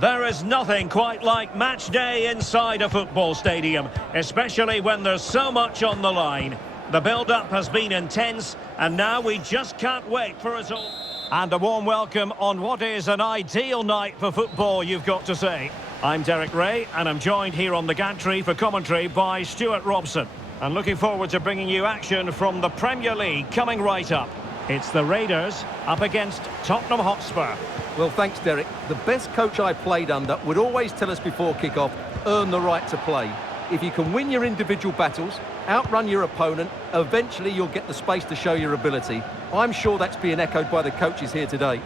There is nothing quite like match day inside a football stadium, especially when there's so much on the line. The build-up has been intense, and now we just can't wait for it all. And a warm welcome on what is an ideal night for football, you've got to say. I'm Derek Ray, and I'm joined here on the gantry for commentary by Stuart Robson. And looking forward to bringing you action from the Premier League coming right up. It's the Raiders up against Tottenham Hotspur. Well, thanks, Derek. The best coach I played under would always tell us before kick-off, earn the right to play. If you can win your individual battles, outrun your opponent, eventually you'll get the space to show your ability. I'm sure that's being echoed by the coaches here today.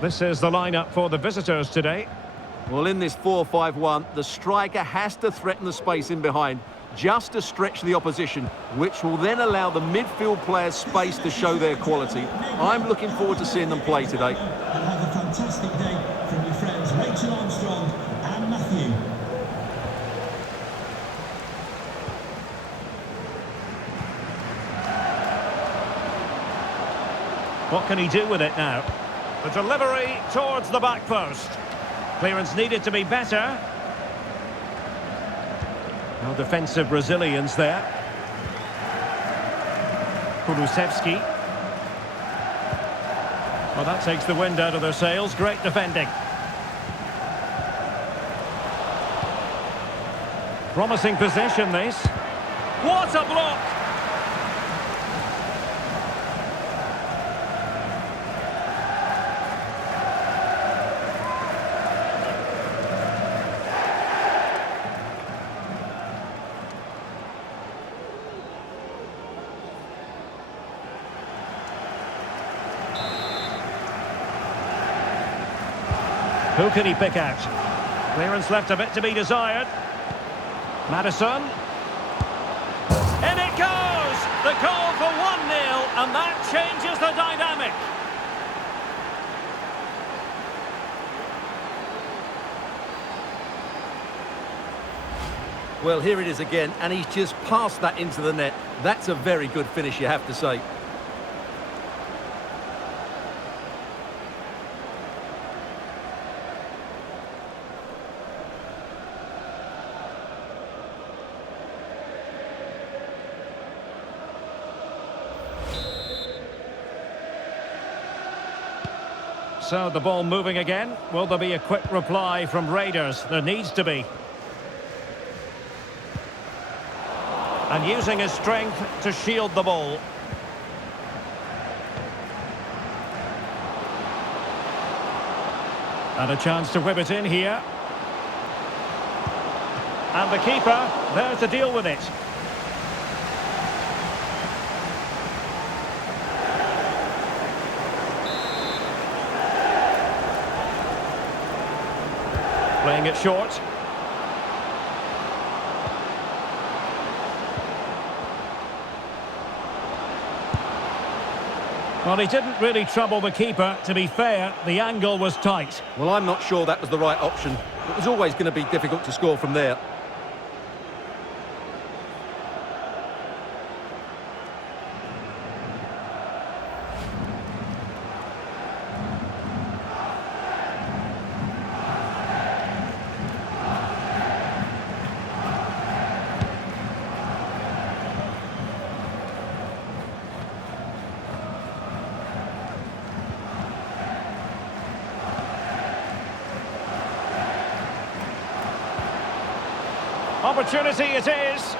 This is the lineup for the visitors today. Well, in this 4-5-1, the striker has to threaten the space in behind, just to stretch the opposition, which will then allow the midfield players space to show their quality. I'm looking forward to seeing them play today. Have a fantastic day from your friends Rachel Armstrong and Matthew. What can he do with it now? The delivery towards the back post. Clearance needed to be better. No defensive resilience there. Kulusevski. Well, that takes the wind out of their sails. Great defending. Promising possession, this. What a block! Who can he pick out? Clearance left a bit to be desired. Maddison. In it goes! The goal for 1-0, and that changes the dynamic. Well, here it is again, and he's just passed that into the net. That's a very good finish, you have to say. So the ball moving again. Will there be a quick reply from Raiders? There needs to be. And using his strength to shield the ball. And a chance to whip it in here. And the keeper there to deal with it. Playing it short. Well, he didn't really trouble the keeper. To be fair, the angle was tight. Well, I'm not sure that was the right option. It was always going to be difficult to score from there. Opportunity it is.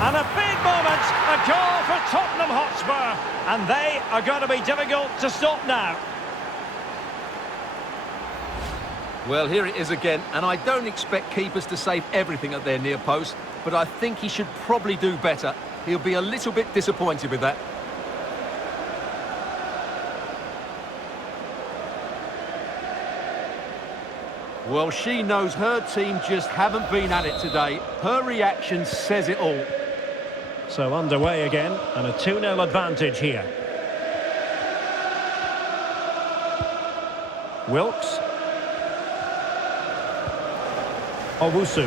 And a big moment, a goal for Tottenham Hotspur. And they are going to be difficult to stop now. Well, here it is again, and I don't expect keepers to save everything at their near post, but I think he should probably do better. He'll be a little bit disappointed with that. Well, she knows her team just haven't been at it today. Her reaction says it all. So underway again, and a 2-0 advantage here. Wilkes. Owusu.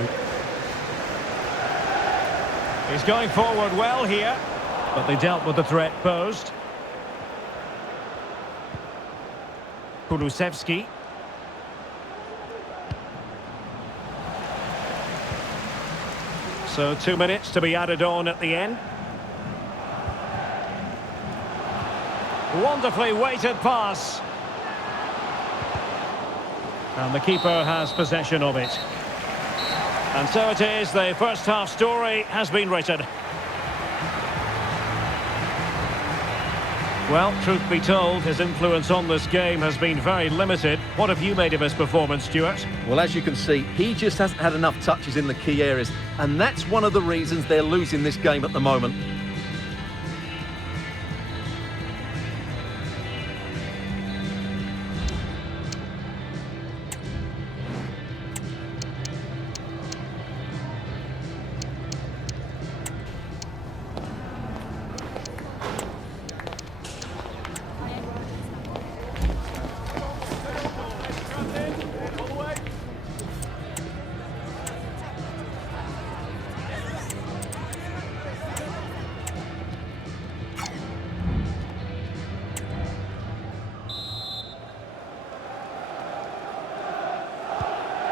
He's going forward well here, but they dealt with the threat posed. Kulusevski. So 2 minutes to be added on at the end. Wonderfully weighted pass. And the keeper has possession of it. And so it is, the first half story has been written. Well, truth be told, his influence on this game has been very limited. What have you made of his performance, Stuart? Well, as you can see, he just hasn't had enough touches in the key areas, and that's one of the reasons they're losing this game at the moment.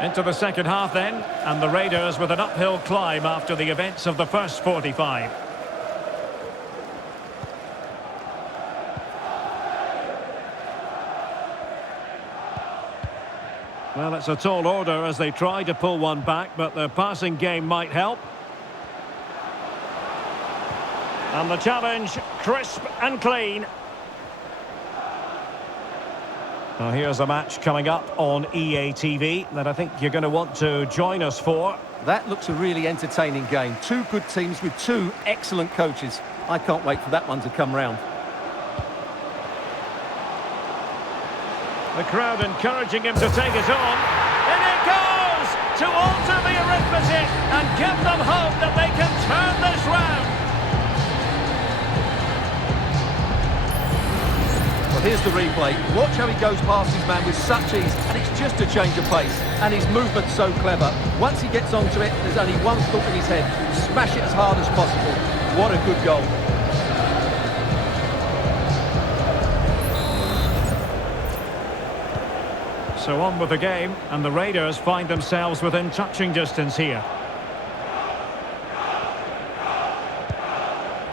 Into the second half then, and the Raiders with an uphill climb after the events of the first 45. Well, it's a tall order as they try to pull one back, but the passing game might help. And the challenge, crisp and clean. Well, here's a match coming up on EA TV that I think you're going to want to join us for. That looks a really entertaining game. Two good teams with two excellent coaches. I can't wait for that one to come round. The crowd encouraging him to take it on. In it goes! To alter the arithmetic and give them hope that they can turn this round. Well, here's the replay. Watch how he goes past his man with such ease, and it's just a change of pace. And his movement's so clever. Once he gets onto it, there's only one thought in his head. Smash it as hard as possible. What a good goal. So on with the game, and the Raiders find themselves within touching distance here.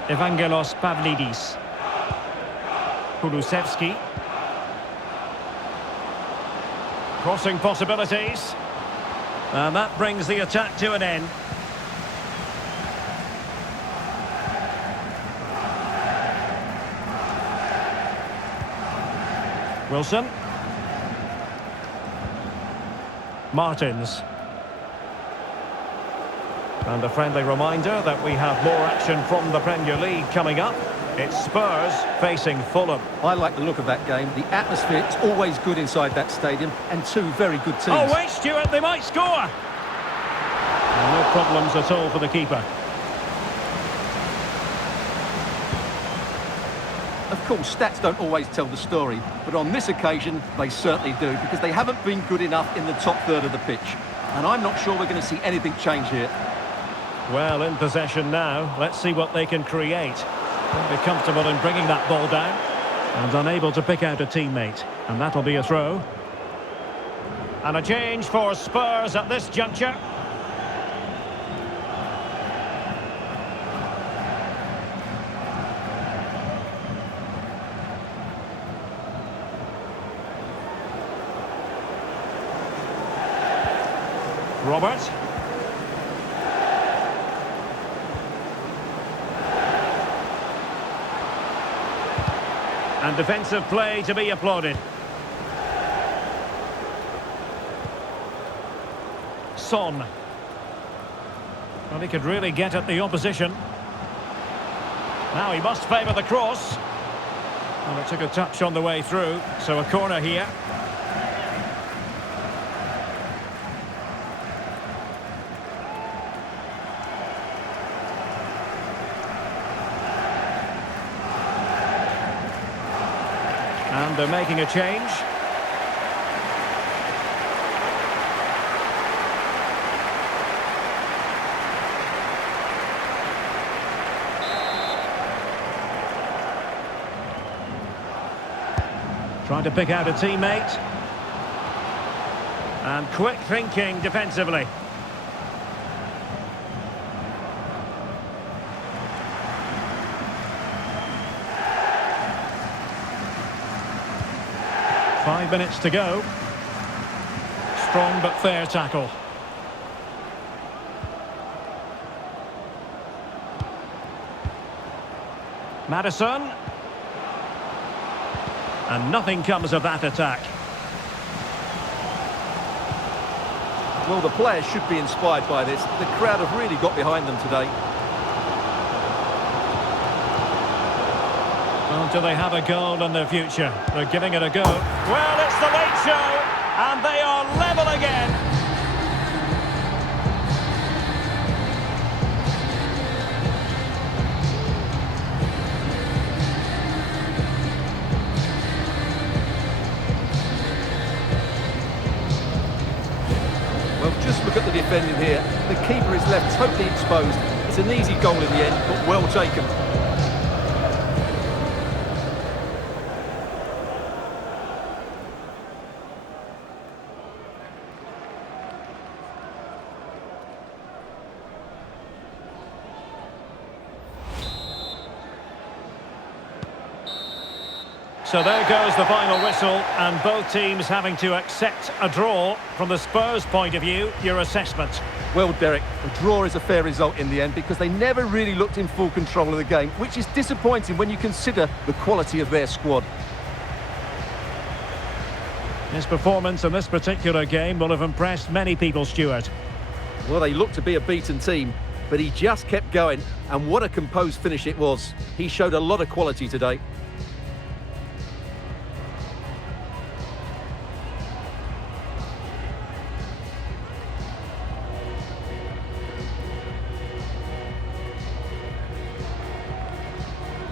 Evangelos Pavlidis. Kulusevski. Crossing possibilities. And that brings the attack to an end. Wilson. Martins. And a friendly reminder that we have more action from the Premier League coming up. It's Spurs facing Fulham. I like the look of that game. The atmosphere is always good inside that stadium, and two very good teams. Oh, wait, Stuart, they might score! And no problems at all for the keeper. Of course, stats don't always tell the story, but on this occasion, they certainly do, because they haven't been good enough in the top third of the pitch. And I'm not sure we're going to see anything change here. Well, in possession now. Let's see what they can create. Won't be comfortable in bringing that ball down. And unable to pick out a teammate. And that'll be a throw. And a change for Spurs at this juncture. Robert. And defensive play to be applauded. Son. Well, he could really get at the opposition. Now he must favour the cross. Well, it took a touch on the way through, so a corner here. And they're making a change. Trying to pick out a teammate. And quick thinking defensively. Five minutes to go. Strong but fair tackle. Maddison. And nothing comes of that attack. Well, the players should be inspired by this. The crowd have really got behind them today. Well, do they have a goal in their future? They're giving it a go. Well, it's the late show, and they are level again. Well, just look at the defending here. The keeper is left totally exposed. It's an easy goal in the end, but well taken. So there goes the final whistle, and both teams having to accept a draw. From the Spurs' point of view, your assessment? Well, Derek, a draw is a fair result in the end because they never really looked in full control of the game, which is disappointing when you consider the quality of their squad. His performance in this particular game will have impressed many people, Stuart. Well, they looked to be a beaten team, but he just kept going, and what a composed finish it was. He showed a lot of quality today.